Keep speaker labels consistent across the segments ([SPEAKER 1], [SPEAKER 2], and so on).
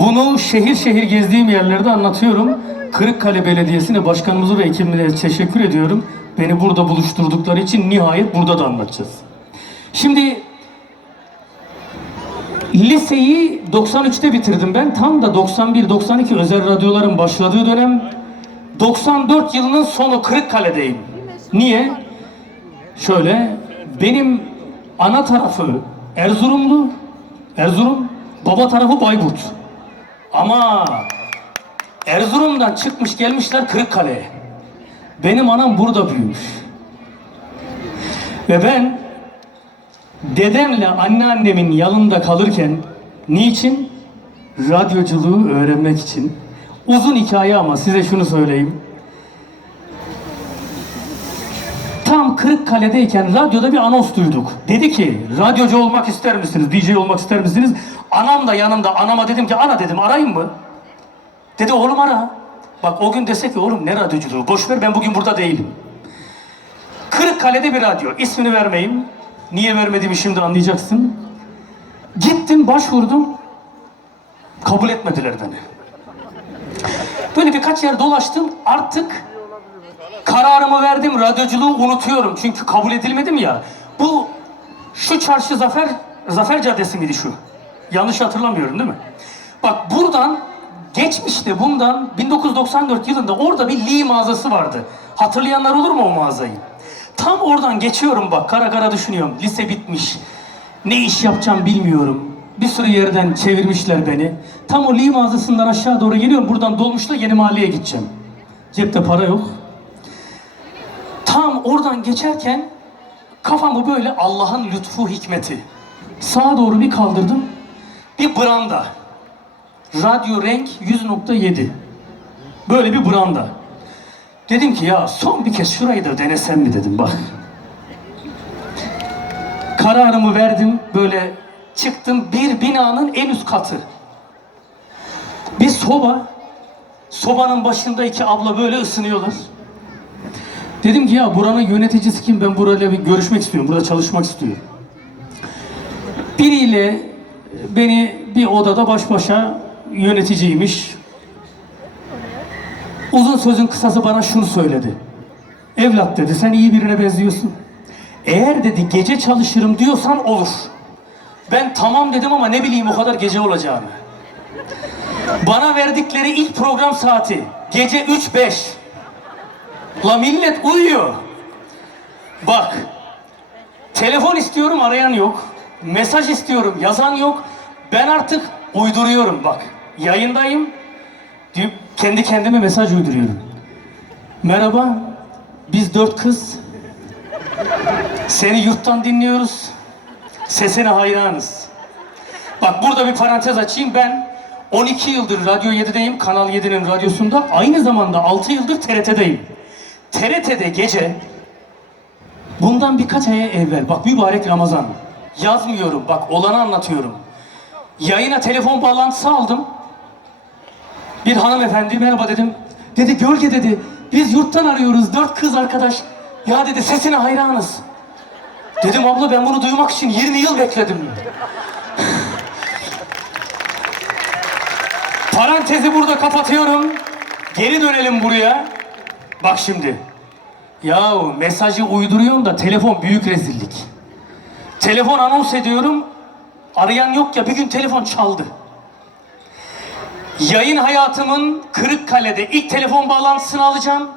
[SPEAKER 1] Bunu şehir şehir gezdiğim yerlerde anlatıyorum. Kırıkkale Belediyesi'ne başkanımızı ve ekibine teşekkür ediyorum. Beni burada buluşturdukları için nihayet burada da anlatacağız. Şimdi liseyi 93'te bitirdim ben. Tam da 91-92 özel radyoların başladığı dönem. 94 yılının sonu Kırıkkale'deyim. Niye? Şöyle, benim ana tarafı Erzurumlu, Erzurum, baba tarafı Bayburt. Ama Erzurum'dan çıkmış gelmişler Kırıkkale'ye. Benim anam burada büyümüş. Ve ben dedemle anneannemin yanında kalırken niçin? Radyoculuğu öğrenmek için. Uzun hikaye ama size şunu söyleyeyim. Tam Kırıkkale'deyken radyoda bir anons duyduk. Dedi ki, radyocu olmak ister misiniz, DJ olmak ister misiniz? Anam da yanımda, anama dedim ki, ana dedim arayayım mı? Dedi oğlum ara. Bak o gün dese ki oğlum ne radyoculuğu, boş ver ben bugün burada değilim. Kırıkkale'de bir radyo, ismini vermeyeyim. Niye vermediğimi şimdi anlayacaksın. Gittim, başvurdum. Kabul etmediler beni. Böyle birkaç yer dolaştım, artık Kararımı verdim, radyoculuğu unutuyorum. Çünkü kabul edilmedim ya. Bu, şu çarşı Zafer, Zafer Caddesi miydi şu? Yanlış hatırlamıyorum değil mi? Bak buradan, geçmişte bundan 1994 yılında orada bir Lee mağazası vardı. Hatırlayanlar olur mu o mağazayı? Tam oradan geçiyorum bak, kara kara düşünüyorum. Lise bitmiş. Ne iş yapacağım bilmiyorum. Bir sürü yerden çevirmişler beni. Tam o Lee mağazasından aşağı doğru geliyorum. Buradan dolmuşla yeni mahalleye gideceğim. Cepte para yok. Oradan geçerken kafamı böyle Allah'ın lütfu hikmeti. Sağa doğru bir kaldırdım. Bir branda. Radyo renk 100.7. Böyle bir branda. Dedim ki ya son bir kez şurayı da denesem mi dedim bak. Kararımı verdim böyle çıktım bir binanın en üst katı. Bir soba. Sobanın başında iki abla böyle ısınıyorlar. Dedim ki ya buranın yöneticisi kim? Ben burayla bir görüşmek istiyorum. Burada çalışmak istiyorum. Biriyle beni bir odada baş başa yöneticiymiş. Uzun sözün kısası bana şunu söyledi. Evlat dedi sen iyi birine benziyorsun. Eğer dedi gece çalışırım diyorsan olur. Ben tamam dedim ama ne bileyim o kadar gece olacağını. Bana verdikleri ilk program saati gece 3-5. La millet uyuyor. Bak. Telefon istiyorum arayan yok. Mesaj istiyorum yazan yok. Ben artık uyduruyorum bak. Yayındayım. Kendi kendime mesaj uyduruyorum. Merhaba. Biz dört kız. Seni yurttan dinliyoruz. Sesine hayranız. Bak burada bir parantez açayım. Ben 12 yıldır Radyo 7'deyim. Kanal 7'nin radyosunda. Aynı zamanda 6 yıldır TRT'deyim. TRT'de gece bundan birkaç aya evvel bak mübarek Ramazan yazmıyorum bak olanı anlatıyorum. Yayına telefon bağlantısı aldım. Bir hanımefendi merhaba dedim. Dedi gölge dedi biz yurttan arıyoruz dört kız arkadaş. Ya dedi sesine hayranız. Dedim abla ben bunu duymak için 20 yıl bekledim. Parantezi burada kapatıyorum. Geri dönelim buraya. Bak şimdi. Yahu mesajı uyduruyorum da telefon büyük rezillik. Telefon anons ediyorum. Arayan yok ya bir gün telefon çaldı. Yayın hayatımın Kırıkkale'de ilk telefon bağlantısını alacağım.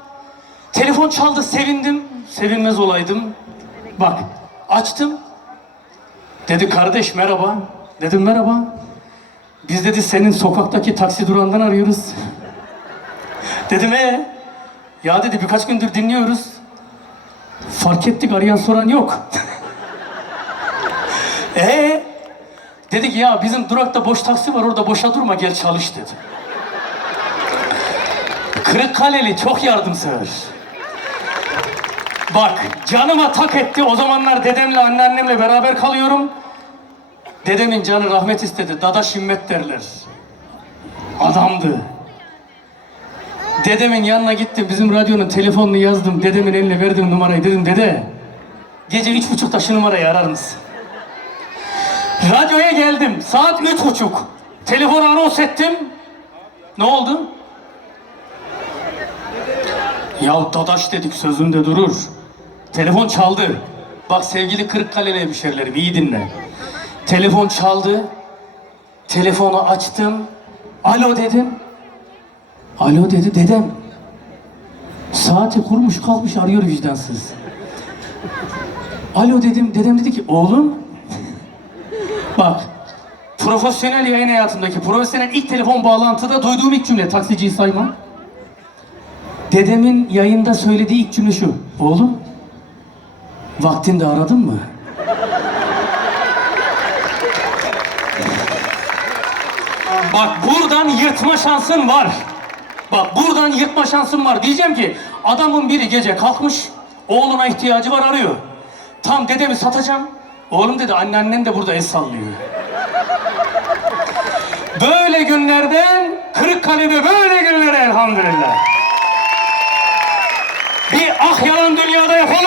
[SPEAKER 1] Telefon çaldı sevindim. Sevinmez olaydım. Bak açtım. Dedi kardeş merhaba. Dedim merhaba. Biz dedi senin sokaktaki taksi durağından arıyoruz. Dedim ee? Ya dedi birkaç gündür dinliyoruz. Fark ettik arayan soran yok. ee? Dedi ki ya bizim durakta boş taksi var orada boşa durma gel çalış dedi. Kırıkkaleli çok yardımsever. Bak canıma tak etti. O zamanlar dedemle anneannemle beraber kalıyorum. Dedemin canı rahmet istedi. Dadaş himmet derler. Adamdı. Dedemin yanına gittim. Bizim radyonun telefonunu yazdım. Dedemin eline verdim numarayı. Dedim dede gece üç buçukta şu numarayı arar mısın? Radyoya geldim. Saat üç buçuk. Telefonu anons ettim. Ne oldu? Ya dadaş dedik sözünde durur. Telefon çaldı. Bak sevgili Kırıkkaleli hemşerilerim iyi dinle. Telefon çaldı. Telefonu açtım. Alo dedim. Alo dedi dedem. Saati kurmuş kalkmış arıyor vicdansız. Alo dedim. Dedem dedi ki oğlum. Bak. Profesyonel yayın hayatımdaki profesyonel ilk telefon bağlantıda duyduğum ilk cümle taksiciyi sayma. Dedemin yayında söylediği ilk cümle şu. Oğlum. Vaktinde aradın mı? Bak buradan yırtma şansın var. Bak buradan yırtma şansın var. Diyeceğim ki adamın biri gece kalkmış, oğluna ihtiyacı var arıyor. Tam dedemi satacağım. Oğlum dedi anneannen de burada el sallıyor. Böyle günlerden Kırıkkale'de böyle günlere elhamdülillah. Bir ah yalan dünyada yapar